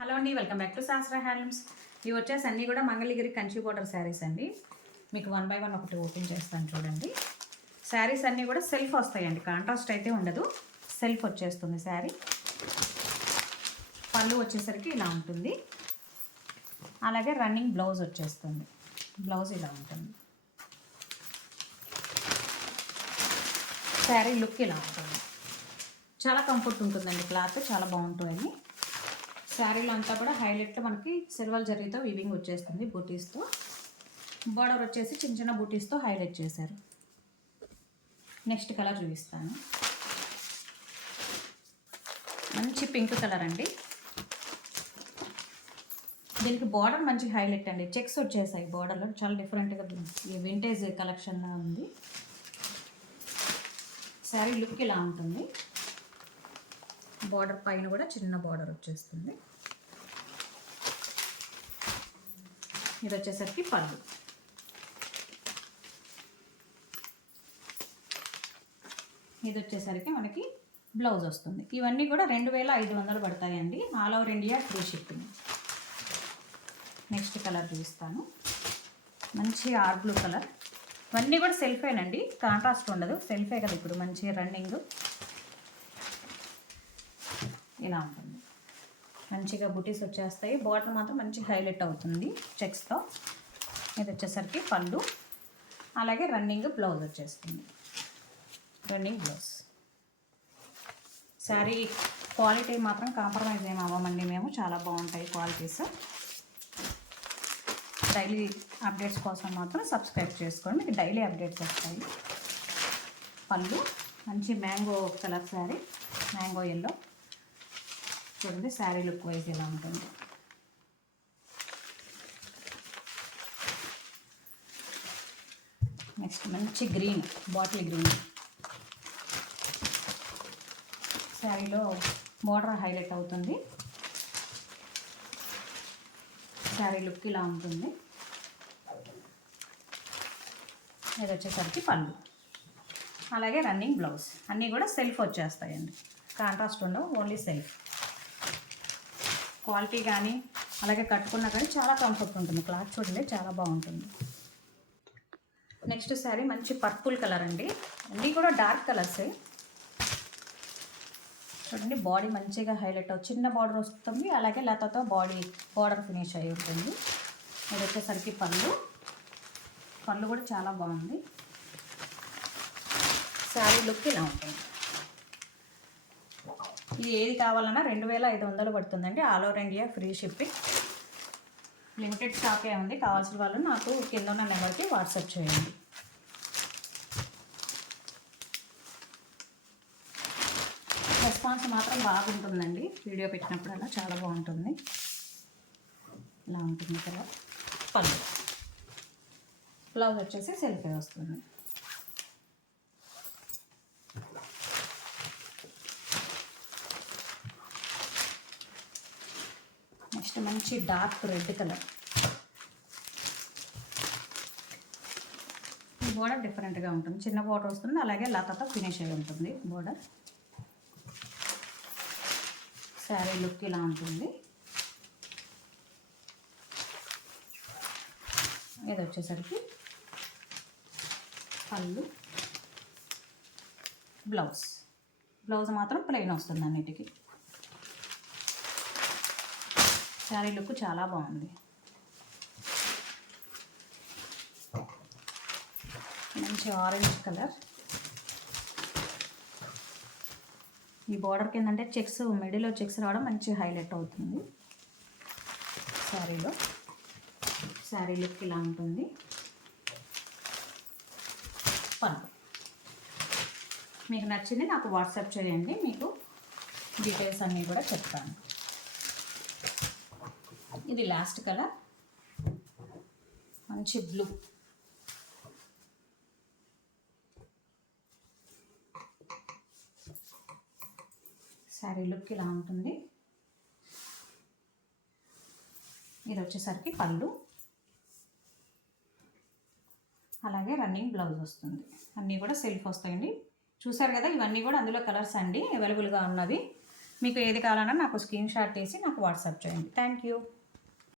Hello అండి, welcome back to శాస్త్ర handlooms. ఇవి వచ్చేసి అన్నీ కూడా మంగళగిరి కంచి బోర్డర్ శారీస్ అండి. మీకు 1 by 1 ఒకటి ఓపెన్ చేస్తాను చూడండి. శారీస్ అన్నీ కూడా సెల్ఫ్ వస్తాయండి, కాంట్రాస్ట్ అయితే ఉండదు, సెల్ఫ్ వచ్చేస్తుంది శారీ. పళ్ళు వచ్చేసరికి ఇలా ఉంటుంది, అలాగే రన్నింగ్ బ్లౌజ్ వచ్చేస్తుంది. బ్లౌజ్ ఇలా ఉంటుంది, శారీ లుక్ ఇలా ఉంటుంది. చాలా కంఫర్ట్ ఉంటుందండి, క్లాత్ చాలా బాగుంటుంది. శారీలో అంతా కూడా హైలైట్లో మనకి సిల్వర్ జరీతో వీవింగ్ వచ్చేస్తుంది, బూటీస్తో. బార్డర్ వచ్చేసి చిన్న చిన్న బూటీస్తో హైలైట్ చేశారు. నెక్స్ట్ కలర్ చూపిస్తాను, మంచి పింక్ కలర్ అండి. దీనికి బార్డర్ మంచి హైలైట్ అండి, చెక్స్ వచ్చేసాయి బార్డర్లో, చాలా డిఫరెంట్గా వింటేజ్ కలెక్షన్లా ఉంది. శారీ లుక్ ఇలా ఉంటుంది. బార్డర్ పైన కూడా చిన్న బార్డర్ వచ్చేస్తుంది. ఇది వచ్చేసరికి పళ్ళు. ఇది వచ్చేసరికి మనకి బ్లౌజ్ వస్తుంది. ఇవన్నీ కూడా 2500 పడతాయండి, all over India free shipping. Next colour చూపిస్తాను, మంచి ఆర్ బ్లూ కలర్. ఇవన్నీ కూడా సెల్ఫేనండి, కాంట్రాస్ట్ ఉండదు, సెల్ఫే కదా ఇప్పుడు మంచి రన్నింగ్. ఇలా ఉంటుంది, మంచిగా బుటీస్ వచ్చేస్తాయి. బార్డర్ మాత్రం మంచి హైలైట్ అవుతుంది చెక్స్తో. ఇది వచ్చేసరికి పళ్ళు, అలాగే రన్నింగ్ బ్లౌజ్ వచ్చేస్తుంది. Running blouse. శారీ క్వాలిటీ మాత్రం కాంప్రమైజ్ ఏమి అవ్వమండి మేము, చాలా బాగుంటాయి క్వాలిటీస్. డైలీ అప్డేట్స్ కోసం మాత్రం సబ్స్క్రైబ్ చేసుకోండి, మీకు డైలీ అప్డేట్స్ వస్తాయి. పళ్ళు మంచి mango colour sari, mango yellow. చూడండి శారీ లుక్ వైజ్ ఎలా ఉంటుంది. నెక్స్ట్ మంచి గ్రీన్, బాటిల్ గ్రీన్. శారీలో బార్డర్ హైలైట్ అవుతుంది. శారీ లుక్ ఇలా ఉంటుంది. ఇది వచ్చేసరికి పళ్ళు, అలాగే రన్నింగ్ బ్లౌజ్. అన్నీ కూడా సెల్ఫ్ వచ్చేస్తాయండి, కాంట్రాస్ట్ ఉండవు, ఓన్లీ సెల్ఫ్. క్వాలిటీ కానీ అలాగే కట్టుకున్నా కానీ చాలా కంఫర్ట్ ఉంటుంది. క్లాత్ చూడండి చాలా బాగుంటుంది. నెక్స్ట్ శారీ మంచి పర్పుల్ కలర్ అండి, అన్నీ కూడా డార్క్ కలర్సే. చూడండి బాడీ మంచిగా హైలైట్ అవుతుంది, చిన్న బార్డర్ వస్తుంది, అలాగే లతతో బార్డర్ ఫినిష్ అయి ఉంటుంది. ఇది వచ్చేసరికి పళ్ళు. పళ్ళు కూడా చాలా బాగుంది. శారీ లుక్ ఇలా ఉంటుంది. ఇది ఏది కావాలన్నా 2500 పడుతుందండి, all over India free shipping. Limited స్టాకే ఉంది, కావాల్సిన వాళ్ళు నాకు కింద ఉన్న నెంబర్కి వాట్సాప్ చేయండి. రెస్పాన్స్ మాత్రం బాగుంటుందండి, వీడియో పెట్టినప్పుడల్లా చాలా బాగుంటుంది. ఇలా ఉంటుంది కదా. పళ్ళు, బ్లౌజ్ వచ్చేసి సెల్ఫే వస్తుంది. నెక్స్ట్ మంచి డార్క్ రెడ్ కలర్. ఈ బోర్డర్ డిఫరెంట్గా ఉంటుంది, చిన్న బోర్డర్ వస్తుంది, అలాగే లతతో ఫినిష్ అయి ఉంటుంది బోర్డర్. శారీ లుక్ ఇలా ఉంటుంది. ఇది వచ్చేసరికి పళ్ళు, బ్లౌజ్. బ్లౌజ్ మాత్రం ప్లెయిన్ వస్తుంది అన్నిటికీ. శారీ లుక్ చాలా బాగుంది. మంచి ఆరెంజ్ కలర్. ఈ బార్డర్ కిందంటే చెక్స్, మిడిల్లో చెక్స్ రావడం మంచి హైలైట్ అవుతుంది శారీలో. శారీ లుక్ ఇలా ఉంటుంది. పళ్ళు. మీకు నచ్చింది నాకు వాట్సాప్ చేయండి, మీకు డీటెయిల్స్ అన్నీ కూడా చెప్తాను. ఇది లాస్ట్ కలర్, మంచి బ్లూ. శారీ లుక్ ఇలా ఉంటుంది. ఇది వచ్చేసరికి పళ్ళు, అలాగే రన్నింగ్ బ్లౌజ్ వస్తుంది. అన్నీ కూడా సెల్ఫ్ వస్తాయండి. చూసారు కదా, ఇవన్నీ కూడా అందులో కలర్స్ అండి అవైలబుల్గా ఉన్నవి. మీకు ఏది కావాలన్నా నాకు స్క్రీన్ షాట్ తీసి నాకు వాట్సాప్ చేయండి. Thank you.